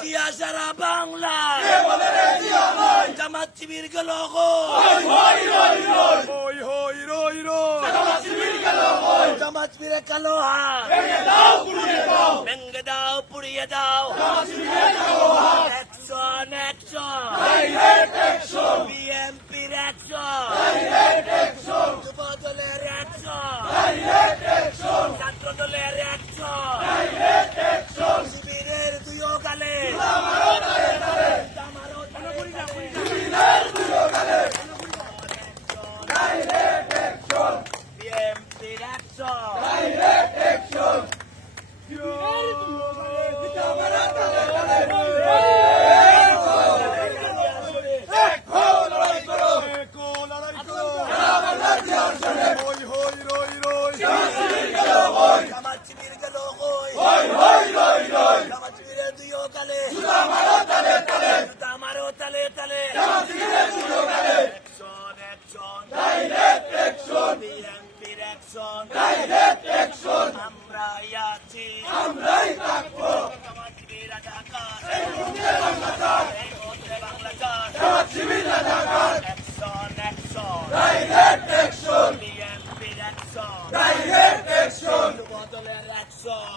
জিয়া সারা বাংলা জামাত শিবির গেল জামাত শিবিরে কালো ভেঙ্গে দাও পুড়িয়ে দাও অ্যাকশন অ্যাকশন বিএনপির অ্যাকশন যুব দলের অ্যাকশন ছাত্র দলের অ্যাকশন শিবিরের দুইও গালে বিএনপির অ্যাকশন জামাত শিবির গেল জামাত শিবিরের দুইও গালে জুতা মারো তালে অ্যাকশন বিএনপির অ্যাকশন আমরাই আছি আমরাই থাকবো জামাত শিবির রাজাকার এই মধ্যে বাংলাদেশ জামাত শিবির রাজাকার অ্যাকশন বিএনপির অ্যাকশন যুব দলের অ্যাকশন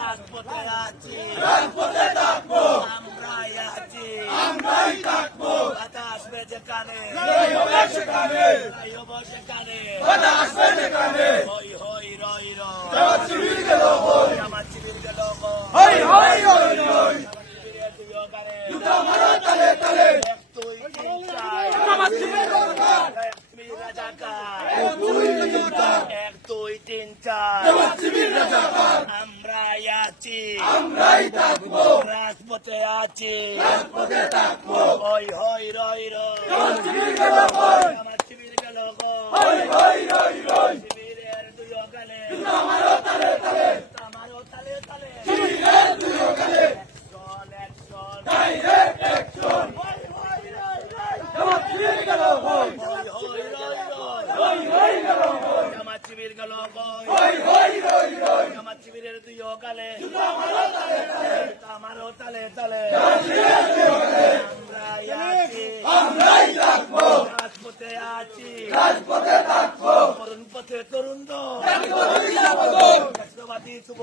রাজপথে আছি রাজপথে থাকবো আমরাই আছি আমরাই থাকবো বাতাস বেজে কানে সেখানে বাতাস বেজে কানে হই রই জামাত শিবির গেল জামাত শিবির গেল হই শিবিরের দুইও গালে জুতা মারো তালে এক দুই তিন চার জামাত শিবির রাজাকার এক দুই তিন চার জামাত শিবির রাজাকার আমরাই আছি আমরাই থাকবো রাজপথে আছি রাজপথে থাকবো হই রই জামাত শিবির গেল জামাত শিবির গেল হই শিবিরের দুইও গালে জুতা মারো তালে শিবিরের দুইও গালে action direct action Jamaat Shibir গেল জামাত শিবির গেল জামাত শিবিরের দুইও গালে জুতা মারো তালে আমরাই আছি আমরাই থাকবো রাজপথে আছি রাজপথে থাকবো তরুণ পথে তরুণ রাষ্ট্রবাদী যুব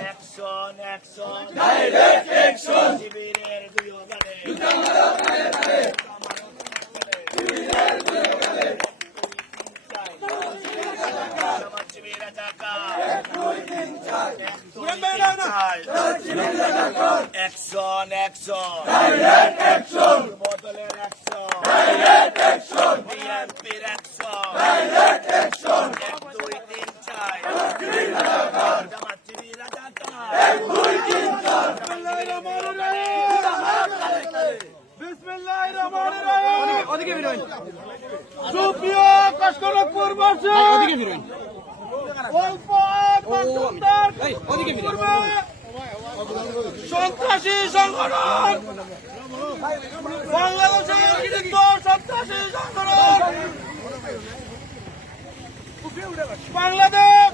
অ্যাকশন ডাইরেক্ট অ্যাকশন শিবিরের দুইও গালে জুতা মারো তালে জামাত শিবির রাজাকার অ্যাকশন যুব দলের অ্যাকশন বিএনপির অ্যাকশন এক দুই তিন চার জামাত শিবির রাজাকার বিসমিল্লাহির রহমানির রহিম ওদিকে বিরোধ সুপ্রিয় কষ্টরপুরবাসী ওদিকে বিরোধ সন্ত্রাসী সংগঠন বাংলাদেশের গৃহীত সন্ত্রাসী সংগঠন বাংলাদেশ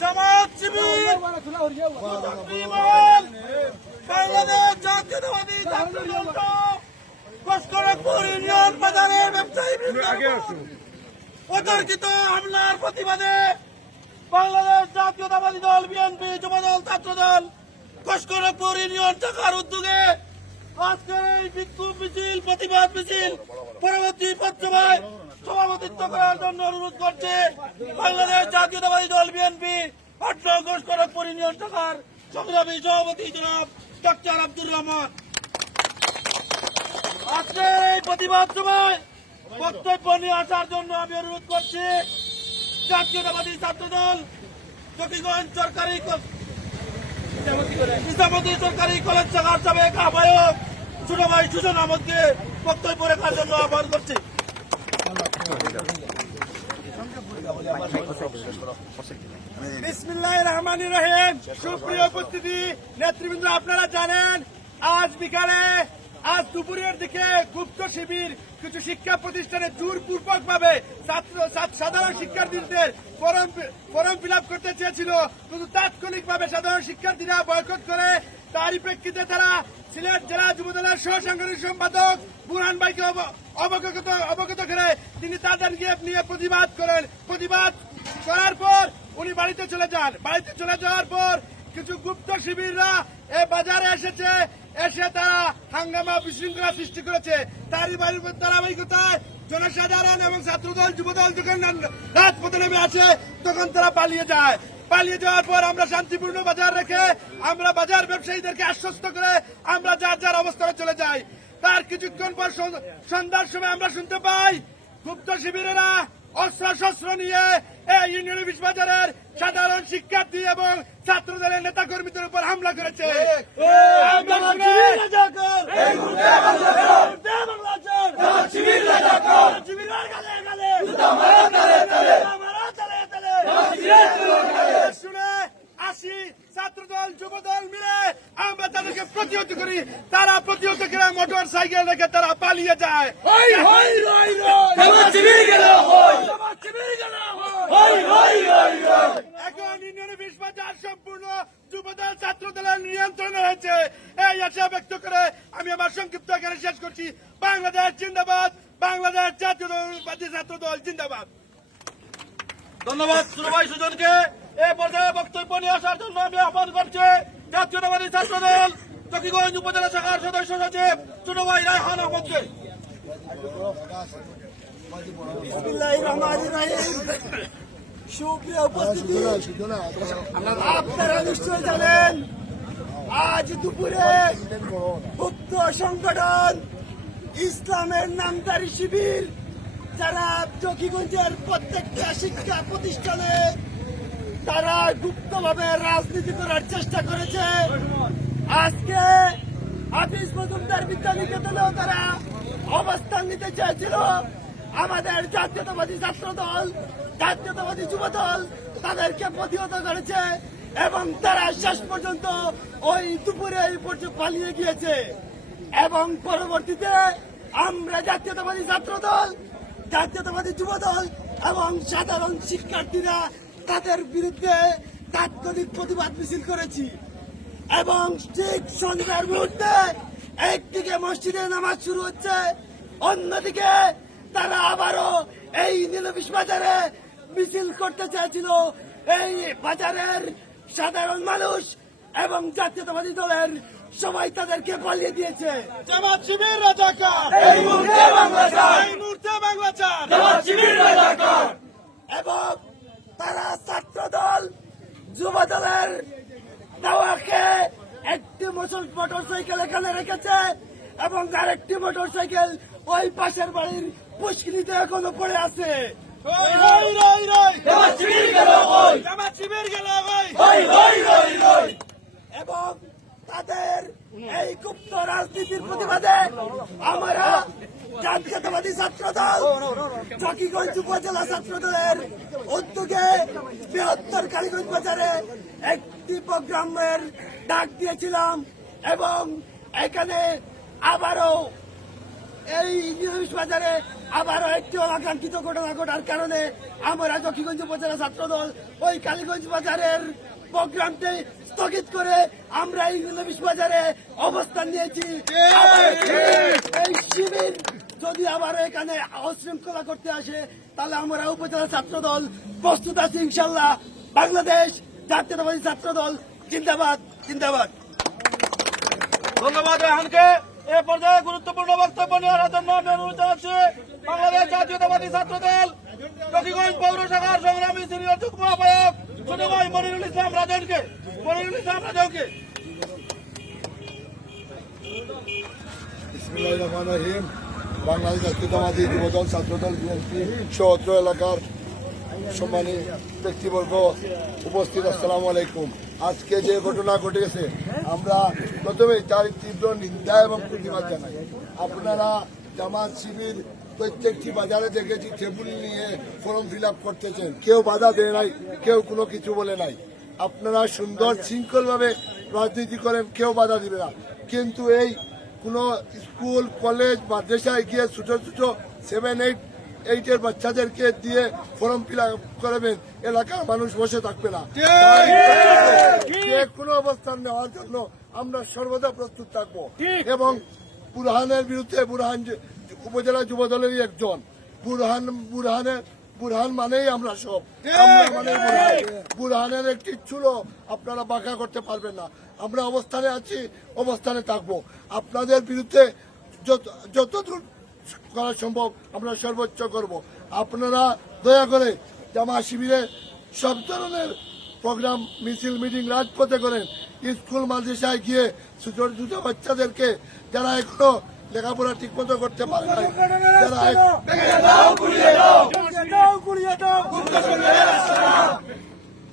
জামাত শিবির বাংলাদেশ জাতীয়তাবাদী ছাত্র দল কষ্টরপুর ইউনিয়ন বাজারের ব্যবসায়ী অতর্কিত হামলার প্রতিবাদে বাংলাদেশ জাতীয়তাবাদী দল বিএনপি যুবদল ছাত্রদল কষ্টরপুর ইউনিয়ন শাখার উদ্যোগে আজকের এই বিক্ষোভ মিছিল প্রতিবাদ মিছিল পরবর্তী পথসভায় সভাপতিত্ব করার জন্য অনুরোধ করছে বাংলাদেশ জাতীয়তাবাদী দল বিএনপি কষ্টরপুর ইউনিয়ন শাখার সংগ্রামী সভাপতি জনাব ডক্টর আব্দুর রহমান। আজকের এই প্রতিবাদ সভায় বক্তব্য নিয়ে আসার জন্য আমি অনুরোধ করছি জাতীয়তাবাদী ছাত্রদল জকিগঞ্জ সরকারি ইসলামতী সরকারি কলেজ শাখার সাবেক আহ্বায়ক ছোট ভাই সুজন আহমদকে বক্তব্য রাখার জন্য আহ্বান করছি। বিসমিল্লাহির রহমানির রহিম। সুপ্রিয় উপস্থিতি নেতৃবৃন্দ, আপনারা জানেন আজ বিকালে আজ দুপুরের দিকে গুপ্ত শিবির কিছু শিক্ষা প্রতিষ্ঠানে জোরপূর্বক ভাবে সাধারণ শিক্ষার্থীদের ফর্ম ফিল আপ করতে চেয়েছিল, কিন্তু তাৎক্ষণিকভাবে সাধারণ শিক্ষার্থীরা বয়কট করে তারই প্রেক্ষিতে তারা সিলেট জেলা যুবদলের সহ সাংগঠনিক সম্পাদক বুরহান ভাইকে অবগত করে তিনি তাদের নিয়ে প্রতিবাদ করেন। প্রতিবাদ করার পর উনি বাড়িতে চলে যান। বাড়িতে চলে যাওয়ার পর কিছু গুপ্ত শিবিররা এই বাজারে এসে তারা হাঙ্গামা বিশৃঙ্খলা সৃষ্টি করেছে। তারই ধারাবাহিকতায় জনসাধারণ এবং ছাত্রদল যুবদল যখন রাজপথে নেমে আসে তখন তারা পালিয়ে যায়। পালিয়ে যাওয়ার পর আমরা শান্তিপূর্ণ বাজার রেখে আমরা বাজার ব্যবসায়ীদেরকে আশ্বস্ত করে আমরা যার যার অবস্থানে চলে যাই। তার কিছুক্ষণ পর সন্ধ্যার সময় আমরা শুনতে পাই গুপ্ত শিবিরেরা অস্ত্র শস্ত্র নিয়ে এই ইউনিয়ন অফিস বাজারের সাধারণ শিক্ষার্থী এবং ছাত্র দলের নেতা কর্মীদের উপর হামলা করেছে। শুনে আসি ছাত্রদল যুবদল মিলে আমরা তাদেরকে প্রতিহত করি। তারা প্রতিহত করে মোটর সাইকেল রেখে তারা পালিয়ে যায়। এখন ইউনিয়ন অফিস বাজার সম্পূর্ণ যুবদল ছাত্র দলের নিয়ন্ত্রণে রয়েছে। এই আশা ব্যক্ত করে আমি আমার সংক্ষিপ্ত এখানে শেষ করছি। বাংলাদেশ জিন্দাবাদ, বাংলাদেশ জাতীয়তাবাদী ছাত্র দল জিন্দাবাদ। ধন্যবাদ ছোট ভাই সুজনকে এই পর্যায়ে বক্তব্য নিয়ে আসার জন্য আমি আহ্বান করছি জাতীয়তাবাদী ছাত্র দল জকিগঞ্জ উপজেলা শাখার সদস্য সচিব ছোট ভাই রায়হান আহমদকে। সুপ্রিয় উপস্থিতি, আপনারা নিশ্চয় জানেন আজ দুপুরে গুপ্ত সংগঠন ইসলামের নামধারী শিবির যারা জকিগঞ্জের প্রত্যেকটা শিক্ষা প্রতিষ্ঠানে তারা গুপ্তভাবে রাজনীতি করার চেষ্টা করেছে। আজকে হাফিজ মজুমদার বিদ্যানিকেতনেও তারা অবস্থান নিতে চেয়েছিল। আমাদের জাতীয়তাবাদী ছাত্র দল, জাতীয়তাবাদী যুব দল তাদেরকে প্রতিহত করেছে এবং তারা শেষ পর্যন্ত ওই দুপুরে এই পর্যন্ত পালিয়ে গিয়েছে। এবং পরবর্তীতে আমরা জাতীয়তাবাদী ছাত্র দল, জাতীয়তাবাদী যুব দল এবং সাধারণ শিক্ষার্থীরা তাদের বিরুদ্ধে তাৎক্ষণিক প্রতিবাদ মিছিল করেছি। এবং ঠিক সন্ধ্যার মুহূর্তে একদিকে মসজিদে নামাজ শুরু হচ্ছে, অন্যদিকে তারা আবারও এই নীলবিশ বাজারে মিছিল করতে চেয়েছিল। এই বাজারের সাধারণ মানুষ এবং জাতীয়তাবাদী দলের সবাই তাদেরকে পালিয়ে দিয়েছে। জামাত শিবির রাজাকার, এই মুহূর্তে বাংলা চায়, এই মুহূর্তে বাংলা চার। জামাত শিবির রাজাকার। এবং তারা ছাত্র দল যুব দলের দাওয়াকে একটি মোটর সাইকেল এখানে রেখেছে এবং আরেকটি মোটর সাইকেল ওই পাশের বাড়ির পুষ্কিনিতে এখনো পড়ে আছে। জামাত শিবির গেল কই? এবং তাদের এই গুপ্ত রাজনীতির প্রতিবাদে আমরা জাতীয়তাবাদী ছাত্র দল জকিগঞ্জ উপজেলা ছাত্র দলের উদ্যোগে বৃহত্তর কালীগঞ্জ বাজারে একটি প্রোগ্রামের ডাক দিয়েছিলাম এবং এখানে আবারও এই নিউজ বাজারে আবারও একটি অনাকাঙ্ক্ষিত ঘটনা ঘটার কারণে আমরা জকিগঞ্জ উপজেলা ছাত্র দল ওই কালীগঞ্জ বাজারের প্রোগ্রামটি স্থগিত করে আমরা এই নিউজ বাজারে অবস্থান নিয়েছি। এই শিবির যদি আবার এখানে অশৃঙ্খলা করতে আসে তাহলে আমরা উপজেলা ছাত্র দল প্রস্তুত আছি ইনশাল্লাহ। বাংলাদেশ জাতীয়তাবাদী ছাত্র দল জিন্দাবাদ, জিন্দাবাদ। ধন্যবাদ রেহানকে। এ পর্যায়ে গুরুত্বপূর্ণ বক্তব্য নেওয়ার জন্য আমি অনুরোধ জানাচ্ছি বাংলাদেশ জাতীয়তাবাদী ছাত্র দল জকিগঞ্জ পৌর শাখার সংগ্রামী সিনিয়র যুগ্ম আহ্বায়ক ছোট ভাই মনিরুল ইসলাম রাজনকে। বিসমিল্লাহির রহমানির রহিম। বাংলাদেশ জাতীয়তাবাদী যুবদল ছাত্রদল বিএনপি সহত্র এলাকার সম্মানী ব্যক্তিবর্গ উপস্থিত, আসসালামু আলাইকুম। আজকে যে ঘটনা ঘটে গেছে আমরা প্রথমেই তার তীব্র নিন্দা এবং প্রতিবাদ জানাই। আপনারা জামাত শিবির প্রত্যেকটি বাজারে দেখেছি টেবিল নিয়ে ফর্ম ফিল আপ করতেছেন, কেউ বাধা দেয় নাই, কেউ কোনো কিছু বলে নাই। আপনারা সুন্দর শৃঙ্খলভাবে রাজনীতি করেন, কেউ বাধা দিবে না। কিন্তু এই কোনো স্কুল কলেজ মাদ্রাসায় গিয়ে ছোট ছোট 7-8 বাচ্চাদেরকে দিয়ে ফর্ম ফিল আপ করাবেন, এলাকার মানুষ বসে থাকবে না। যে কোনো অবস্থান নেওয়ার জন্য আমরা সর্বদা প্রস্তুত থাকবো এবং বুরহানের বিরুদ্ধে, বুরহান উপজেলা যুব দলেরই একজন, বুরহান মানেই আমরা সব, আমরা মানেই বুরহানের একটি চুলো আপনারা বাঁকা করতে পারবেন না। আমরা অবস্থানে আছি, অবস্থানে থাকবো। আপনাদের বিরুদ্ধে যতদূর করা সম্ভব আমরা সর্বোচ্চ করব। আপনারা দয়া করে জামা শিবিরে সব ধরনের প্রোগ্রাম, মিছিল, মিটিং রাজপথে করেন। স্কুল মাদ্রাসায় গিয়ে ছোট ছোট বাচ্চাদেরকে যারা এখনো লেখাপড়া ঠিক মতো করতে পারে না,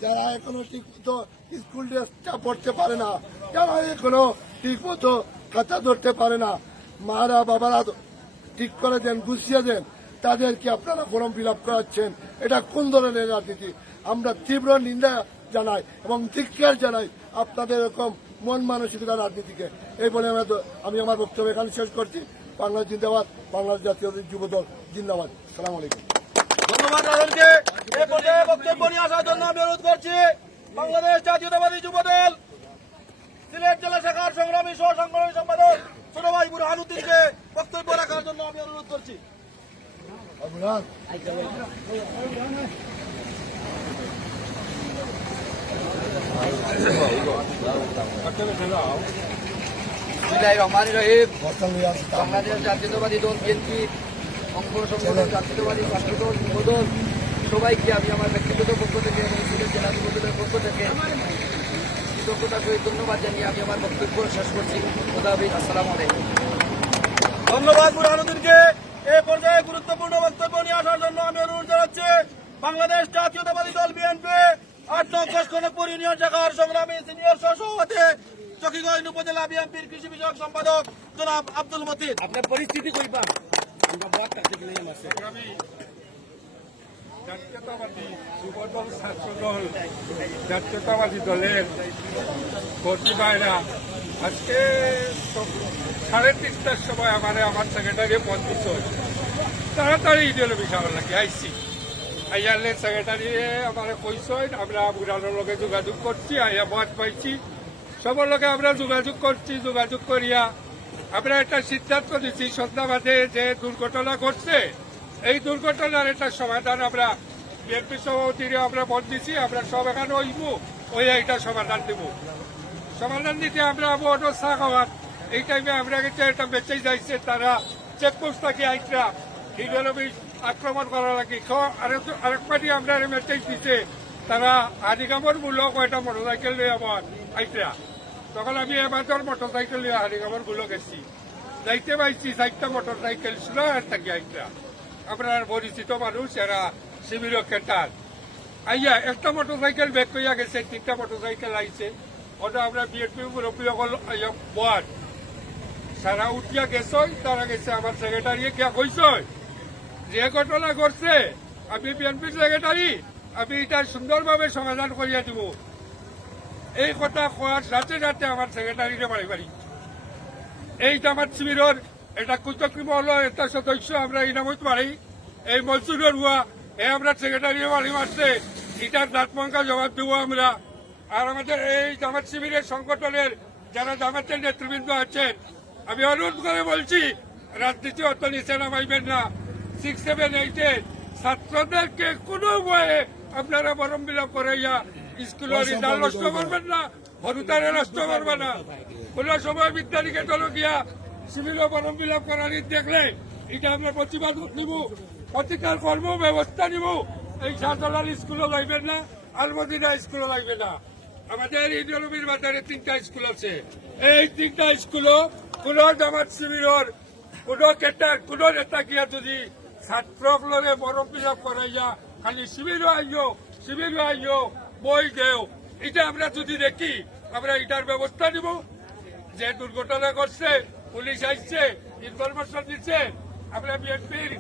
যারা এখনো ঠিক মতো স্কুল ড্রেসটা পড়তে পারে না, যারা এখনো ঠিক মতো খাতা ধরতে পারে না, মারা বাবারা ঠিক করে দেন, গুছিয়ে দেন, তাদেরকে আপনারা ফর্ম ফিল আপ করাচ্ছেন। এটা কোন ধরনের রাজনীতি? আমরা তীব্র নিন্দা জানাই এবং ধিক্কার জানাই আপনাদের এরকম মন মানসিকতা রাজনীতিকে। এই বলে আমি আমার বক্তব্য এখানে শেষ করছি। বাংলাদেশ জিন্দাবাদ, বাংলাদেশ জাতীয় যুব দল জিন্দাবাদ। আসসালামু আলাইকুম। ধন্যবাদ রাজনকে। এই পর্যায়ে বক্তব্য নিয়ে আসার জন্য আমি অনুরোধ করছি বাংলাদেশ জাতীয়তাবাদী যুব দল সিলেট জেলা শাখার সংগ্রামী সহ সংগ্রামী সম্পাদক ছোট ভাই বুরহানুদ্দিনকে বক্তব্য রাখার জন্য আমি অনুরোধ করছি। বাংলাদেশ জাতীয়তাবাদী দল বিএনপি অঙ্গ সংগঠন জাতীয়তাবাদী ছাত্র দল যুব দল সবাইকে আমি আমার ব্যক্তিগত পক্ষ থেকে এবং সিলেট জেলা যুব দলের পক্ষ থেকে কৃতজ্ঞতার সহিত ধন্যবাদ জানিয়ে আমি আমার বক্তব্য শেষ করছি। খোদা হাফেজ। আসসালামু আলাইকুম। ধন্যবাদ বুরহানুদ্দিনকে। এই পর্যায়ে গুরুত্বপূর্ণ বক্তব্য নিয়ে আসার জন্য আমি অনুরোধ জানাচ্ছি বাংলাদেশ জাতীয়তাবাদী দল বিএনপি ৮ নং খোসকনকপুর ইউনিয়ন শাখার সংগ্রামী সিনিয়র সহসভাপতি চকিগঞ্জ উপজেলা বিএনপির কৃষি বিষয়ক সম্পাদক জনাব আব্দুল মতিন। আপনার পরিস্থিতি কইবা জাতীয়তাবাদী যুবদল ছাত্রদল জাতীয়তাবাদী দলের কর্মী ভাইরা আজকে 3:30টার সময় আমার সেক্রেটারি ফোন দিচ্ছে, তাড়াতাড়ি ইডিওর বিষয় লাগে আইসি আইয়ারলের সেক্রেটারি আমার কইস আমরা বুড়ানোর লগে যোগাযোগ করছি, আইয়া মাঠ পাইছি, সবার লগে আমরা যোগাযোগ করছি। যোগাযোগ করিয়া আমরা একটা সিদ্ধান্ত দিচ্ছি সন্ধ্যাবাদে যে দুর্ঘটনা ঘটছে, এই দুর্ঘটনার একটা সমাধান আমরা বিএনপি সভাপতিরে আমরা ভোট দিচ্ছি, আমরা সব এখানে হইব, ওই এইটা সমাধান দেব। সমাধান দিতে আমরা ভোটও চা খাওয়ার এই টাইমে আমরা গেছে এটা বেঁচেই যাইছে, তারা চেকপোস্ট থাকি আইটা হিডলবি আক্রমণ করা লাগে। আরেক পার্টি আমরা মেসেজ দিচ্ছে, তারা হানিকামর মূলক একটা মোটরসাইকেল নিয়ে আমার আইটা, তখন আমি এবার মোটরসাইকেল নিয়ে হানিকামর গুলো গেছি, যাইতে পাইছি 4টা মোটরসাইকেল ছিল আর থাকি আইটা। আপনার পরিচিত মানুষ এরা শিবির কেটার আইয়া একটা মোটরসাইকেল ব্যাক করিয়া গেছে, 3টা মোটরসাইকেল আইছে, ওটা আমরা বিএনপি মুরব্বী বোয়ার সারা উঠিয়া গেছ, তারা গেছে আমার সেক্রেটারি গিয়া কইস যে ঘটনা ঘটছে আমি বিএনপির সেক্রেটারি, আমি এটা সুন্দরভাবে সমাধান করিয়া দিব। এই কথা কোয়ার সাথে সাথে আমার সেক্রেটারিকে বাড়ি বাড়ি এই জামাত শিবিরের এটা কুচক্রি মহলের একটা সদস্য আমরা ইনামত মারি, এই মজদুরের হুয়া আমরা সেক্রেটারি বাড়ি মারছে, এটার দাঁতমঙ্কা জবাব দেবো আমরা। আর আমাদের এই জামাত শিবিরের সংগঠনের যারা জামাতের নেতৃবৃন্দ আছেন, আমি অনুরোধ করে বলছি রাজনীতি অত নিচে নামাইবেন না। 6, 7, 8 ছাত্রদেরকে কোনো বয়ে আপনারা বরম বিলাপ করাইয়া স্কুলের রিজাল্ট নষ্ট করবেন না, ভরুতারে নষ্ট করবে না। কোন সময় বিদ্যানিকেতন গিয়া শিবির বরম বিলাপ করার দেখলে এটা আমরা প্রতিবাদ নিব, প্রতিকার কর্ম ব্যবস্থা নিব। এই শাহজালাল স্কুলও লাগবেন না, আলমদিনা স্কুলও লাগবে না। আমাদের ইডিওলজির বাজারে 3টা স্কুল আছে, এই 3টা স্কুলও কোন জামাত শিবিরের কোন কেটার কোন নেতা গিয়া যদি ছাত্রগুলোরে বরম বিলাপ করাইয়া খালি শিবির আইও বই দেও, এটা আমরা যদি দেখি আমরা এটার ব্যবস্থা নিব। যে দুর্ঘটনা ঘটছে পুলিশ আসছে, ইনফরমেশন দিচ্ছে, আমরা বিএনপির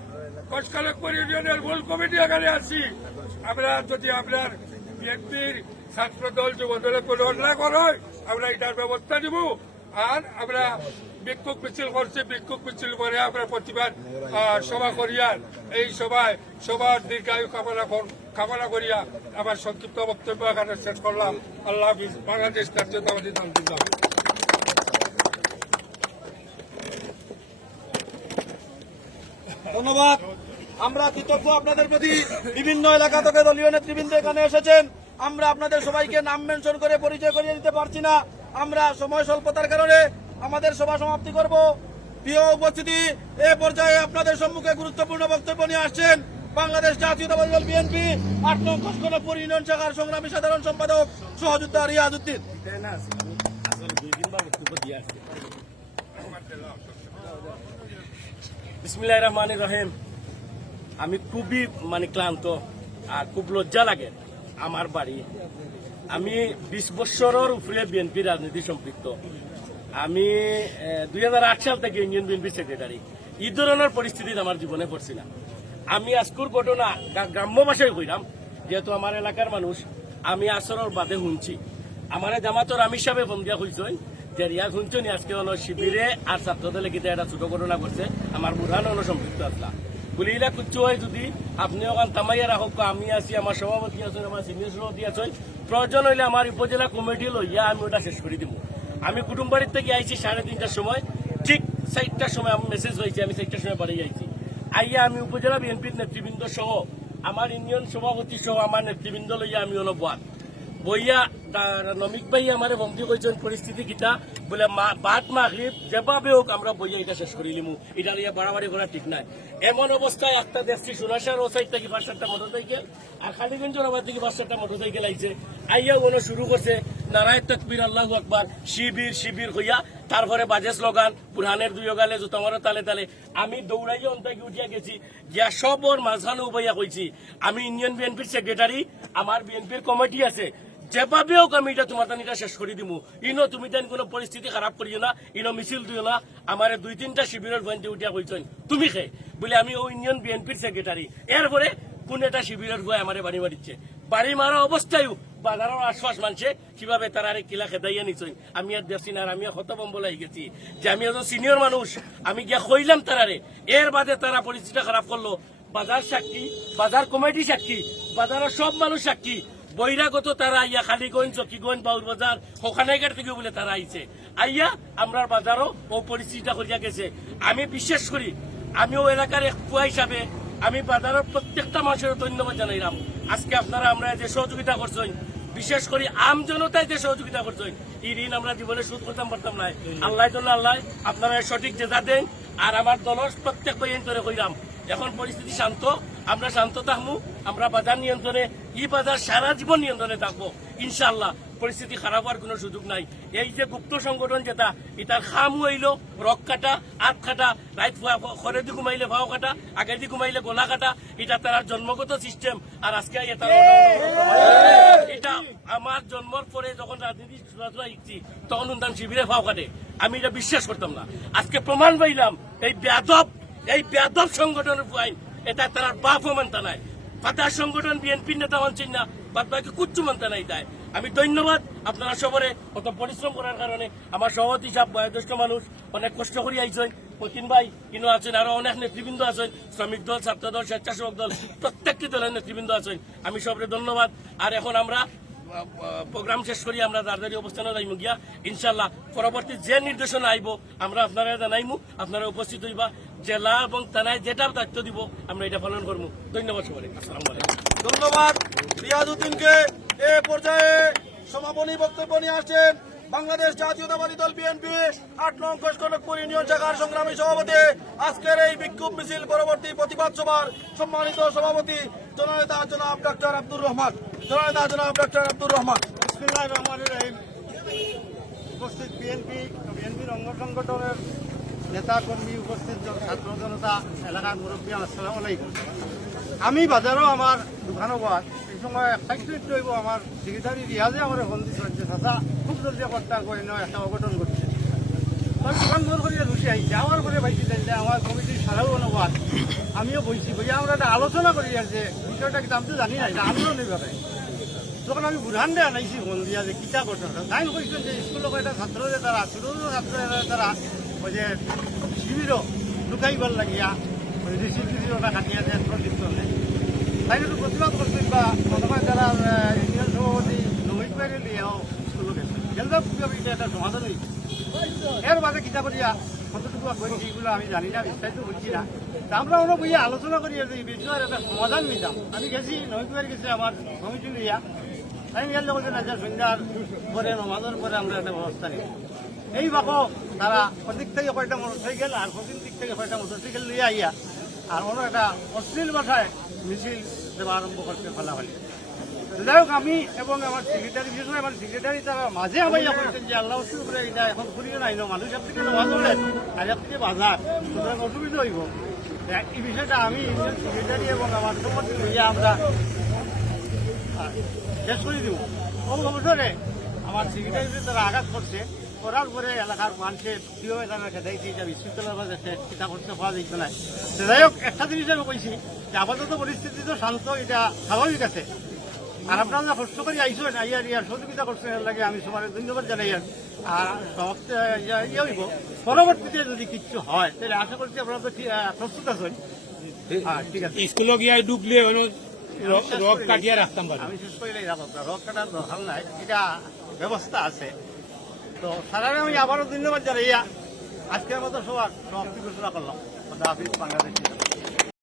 খোসকনকপুর ইউনিয়নের মূল কমিটি এখানে আছি। আমরা যদি আপনার বিএনপির ছাত্র দল যুব দলে কোনো অন্যায় করে আমরা এটার ব্যবস্থা নিব। আর আমরা বিক্ষোভ মিছিল করছি, বিক্ষোভ মিছিল করে আমরা প্রতিবাদ সভা করিয়ার এই সভায় সবার দীর্ঘায়ু কামনা করিয়া আমার সংক্ষিপ্ত বক্তব্য এখানে শেষ করলাম। আল্লাহ হাফিজ। বাংলাদেশ জাতীয়তাবাদী দল জিন্দাবাদ। ধন্যবাদ। আমরা কৃতজ্ঞ আপনাদের প্রতি। বিভিন্ন এলাকা থেকে দলীয় নেতৃবৃন্দ এখানে এসেছেন। আমরা আপনাদের সবাইকে নাম মেনশন করে পরিচয় করিয়ে দিতে পারছি না, আমরা সময় স্বল্পতার কারণে আমাদের সভা সমাপ্তি করব। প্রিয় উপস্থিতি, এ পর্যায়ে আপনাদের সম্মুখে গুরুত্বপূর্ণ বক্তব্য নিয়ে আসছেন বাংলাদেশ জাতীয়তাবাদী দল বিএনপি ৮ নং কসকনপুর ইউনিয়ন শাখার সংগ্রামী সাধারণ সম্পাদক সহযোদ্ধা রিয়াজ উদ্দিন। বিসমিল্লাহির রহমানির রহিম। আমি খুবই ক্লান্ত আর খুব লজ্জা লাগে। আমার বাড়ি, আমি ২০ বছরের উপরে বিএনপি রাজনীতি সম্পৃক্ত। আমি ২০০৮ সাল থেকে ইউনিয়ন বিএনপি সেক্রেটারি। এই ধরনের পরিস্থিতিতে আমার জীবনে পড়ছি না। আমি আজকুর ঘটনা গ্রাম্য ভাষায় কইলাম, যেহেতু আমার এলাকার মানুষ, আমি আসরের বাদে শুনছি। আমার জামাতর আমির সাহেব ফোন দিয়া কইছেন যে রিয়া শুনছেন আজকে হলো শিবিরে আর ছাত্রদলে কিন্তু একটা ছোট ঘটনা করছে, আমার বুড়ান হলো সম্পৃক্ত আসলা বলিলা কুচ্ছু হয়। যদি আপনি ওখান তামাইয়া রাখক, আমি আছি, আমার সভাপতি আছেন, আমার সিনিয়র সভাপতি আছেন, প্রয়োজন হইলে আমার উপজেলা কমিটি লইয়া আমি ওটা শেষ করে দিব। আমি কুটুমবাড়ির থেকে আইছি 3:30টার সময়, ঠিক 4টার সময় আমি মেসেজ হয়েছে, আমি 4টার সময় বাড়ি আইছি। আইয়া আমি উপজেলা বিএনপির নেতৃবৃন্দ সহ আমার ইউনিয়ন সভাপতি সহ আমার নেতৃবৃন্দ লইয়া আমি হলো বইয়া নমিক ভাই আমার ভক্তি করছেন পরিস্থিতি কিতা বলে বাদ মাগরিব যেভাবে হোক আমরা বইয়া এটা শেষ করে নিমু, এটা লিয়া বাড়াবাড়ি করা ঠিক নাই। এমন অবস্থায় একটা দেখছি সোনাশার ও সাইড থেকে 5-7টা মোটরসাইকেল আর খালিগঞ্জের আবার থেকে 5-7টা মোটরসাইকেল আইছে। আইয়া ওনো শুরু করছে নারায় তকবীর আল্লাহু আকবার শিবির শিবির হইয়া, তারপরে বাজে স্লোগান বুরহানের দুই গালে জুতামারো তালে তালে। আমি দৌড়াইয়া অন্তাকে উঠিয়া গেছি, গিয়া সবর মাঝখানে উবাইয়া কইছি আমি ইউনিয়ন বিএনপির সেক্রেটারি, আমার বিএনপির কমিটি আছে, যেভাবে হোক আমি এটা তোমার এটা শেষ করে দিব। ইনো তুমি তেন কোনো পরিস্থিতি খারাপ করিও না, ইনো মিছিল দিও না। আমার 2-3টা শিবিরের পয়েন্টে উঠিয়া কইছেন তুমি খে বলে আমি ও ইউনিয়ন বিএনপির সেক্রেটারি। এরপরে কোন একটা শিবিরের ভয় আমার বাড়ি মারিচ্ছে, বাড়ি মারা অবস্থায়ও বাজারের আশ্বাস মানছে কিভাবে তারা আরে কিলা খেদাইয়া নিচ্ছেন। আমি আর দেখছি না, আর আমি হতবম্ব লাগি গেছি যে আমি একজন সিনিয়র মানুষ, আমি গিয়া কইলাম তারারে। এর বাদে তারা পরিস্থিতিটা খারাপ করলো। বাজার সাক্ষী, বাজার কমিটি সাক্ষী, বাজারের সব মানুষ সাক্ষী। বহিরাগত তারা আইয়া খালিগঞ্জ, চকিগঞ্জ, বাউর বাজার, হোখানাইঘাট থেকে বলে তারা আইছে। আইয়া আমরা বাজারও ও পরিস্থিতিটা করিয়া গেছে। আমি বিশ্বাস করি, আমি ও এলাকার এক পুয়া হিসাবে আমি বাজারের প্রত্যেকটা মানুষের ধন্যবাদ জানাইলাম। আজকে আপনারা আমরা যে সহযোগিতা করছেন, বিশেষ করে আম জনতায় যে সহযোগিতা করছেন, এই ঋণ আমরা জীবনে শোধ করতাম পারতাম না। আল্লাহ আল্লাহ আপনারা সঠিক জেজা দেন। আর আমার দলের প্রত্যেক বইয়ের ধরে কইলাম এখন পরিস্থিতি শান্ত, আমরা শান্ত থাকবো, আমরা বাজার নিয়ন্ত্রণে, ই বাজার সারা জীবন নিয়ন্ত্রণে থাকবো ইনশাআল্লাহ। পরিস্থিতি খারাপ হওয়ার কোনো সুযোগ নাই। এই যে গুপ্ত সংগঠন যেটা, এটার খাম হইল রক কাটা, আট কাটা, রাইত খরে দি ঘুমাইলে ভাও কাটা, আগে দি ঘুমাইলে গোলা কাটা, এটা তার জন্মগত সিস্টেম। আর আজকে এটা আমার জন্মর পরে যখন রাজনীতি চলাচলা শিখছি তখন উন্দান শিবিরে ভাও কাটে, আমি এটা বিশ্বাস করতাম না। আজকে প্রমাণ পাইলাম এই বেয়াদব সংগঠনের আইন এটা তার বাপও মানতা নাই। পাতার সংগঠন বিএনপির নেতা মানছেন না, বাদ বাকি কুচ্ছু মানতে নাই। তাই আমি ধন্যবাদ আপনারা সবরে অত পরিশ্রম করার কারণে। আমার সভাপতি সাহেব বয়োজ্যেষ্ঠ মানুষ, অনেক কষ্ট করে আইছেন। মতিন ভাই কিনো আছেন, আরো অনেক নেতৃবৃন্দ আছেন, শ্রমিক দল, ছাত্র দল, স্বেচ্ছাসেবক দল, প্রত্যেকটি দলের নেতৃবৃন্দ আছেন। আমি সবরে ধন্যবাদ। আর এখন আমরা প্রোগ্রাম শেষ করি, আমরা দাঁড়াদারি অবস্থানে যাইমু গিয়া। ইনশাল্লাহ পরবর্তী যে নির্দেশনা আইব আমরা আপনারা জানাইমু, আপনারা উপস্থিত হইবা। জেলা এবং থানায় যেটা দায়িত্ব দিব আমরা এটা পালন করবো। ধন্যবাদ সবাই, আসসালামু আলাইকুম। ধন্যবাদ রিয়াজ উদ্দিনকে। এ পর্যায়ে সমাপনী বক্তব্য নিয়ে আসছেন বাংলাদেশ জাতীয়তাবাদী দল বিএনপি ৮ নং কসকনপুর ইউনিয়ন শাখার সংগ্রামী সভাপতি, আজকের এই বিক্ষোভ মিছিল পরবর্তী প্রতিবাদ সভার সম্মানিত সভাপতি জননেতা জনাব ডাক্তার আব্দুর রহমান। বিসমিল্লাহির রহমানির রহিম। উপস্থিত বিএনপির অঙ্গ সংগঠনের নেতা কর্মী, উপস্থিত ছাত্র জনতা, এলাকার মুরব্বী, আসসালামু আলাইকুম। আমি বাজারও আমার দোকানও বাদ এই সময় এক্সাইটেড রইব। আমার সেক্রেটারি রিয়াজে আমার বন্দি চলছে, চাচা খুব জলদি কর্তা করে নেওয়া একটা অঘটন ঘটছে। আমি দোকান বন্ধ করিয়া বসে আইছি, আমার করে পাইছি তাইলে আমার কমিটির সারাও অনুবাদ আমিও বইছি, বই আমরা একটা আলোচনা করি আর যে বিষয়টা কিন্তু আমি তো জানি না, এটা আন্দোলন এইভাবে। তখন আমি বুরহান দিয়ে আনাইছি ফোন দিয়া যে কিতা করতে তাই কইছেন যে স্কুলের কয়টা ছাত্র যে তারা ছোট ছোট ছাত্র তারা ওই যে শিবিরও ঢুকাইবার লাগিয়া ওই রিসিপ্ট ওটা কাটিয়ে দেয় প্রদীপ্ত নেই তাই একটু প্রতিবাদ করছেন বা মনে হয় তারা ইউনিয়ন সভাপতি রোহিত বাইরে লিয়েও স্কুলে গেছে গেলে এটা একটা সমাধান হয়েছে এর বাদে কিতা করিয়া কতটুকু করেছি এগুলো আমি জানি না বিস্তারিত বলছি না তা আমরা অনেক বইয়া আলোচনা করি যে এই বিষয়ের একটা সমাধান নিতাম আমি গেছি নৈকুয়ার গেছে আমার কমিটি লইয়া আমি গেলে বলছেন আচ্ছা সন্ধ্যার পরে নমাজের পরে আমরা একটা ব্যবস্থা নিই এই বাকো তারা ওদিক থেকে কয়টা মোটরসাইকেল আর পশ্চিম দিক থেকে কয়টা মোটরসাইকেল লিয়ে আইয়া আর অন্য একটা অশ্লীল ভাষায় মিছিল দেওয়া আরম্ভ করতে ফেলা হলে যাই হোক আমি এবং আমার সেক্রেটারি বিশেষ করে আমার সেক্রেটারি তারা মাঝে আমাইয়া বলছেন যে আল্লাহ করে এটা এখন করিও নাই মানুষ সব থেকে নামাজ পড়ে আর এক থেকে বাজার সুতরাং অসুবিধা হইব এই বিষয়টা আমি সেক্রেটারি এবং আমার সম্পত্তি লইয়া আমরা শেষ করে দিব অবসরে আমার সেক্রেটারি তারা আঘাত করছে করার পরে এলাকার মানুষের প্রিয় এলাকা খেতাইছি যে বিশ্ববিদ্যালয়ের মাঝে চিন্তা করতে পাওয়া যাইত না যাই হোক একটা জিনিস আমি কইছি যে আপাতত পরিস্থিতি তো শান্ত এটা স্বাভাবিক আছে আর আপনারা কষ্ট করে আইসেন আইয়ার ইয়ার সহযোগিতা করছেন এর লাগে আমি সবার ধন্যবাদ জানাই আর সমাপ্ত ইয়ে হইব পরবর্তীতে যদি কিছু হয় তাহলে আশা করছি আপনারা তো প্রস্তুত আছেন হ্যাঁ ঠিক আছে স্কুলে গিয়ে ঢুকলে রক কাটিয়ে রাখতাম পারি আমি শেষ করে রক কাটার দরকার নাই এটা ব্যবস্থা আছে তো সারারে আমি আবারও ধন্যবাদ জানাই আজকের মতো সবার সমাপ্তি ঘোষণা করলাম বাংলাদেশ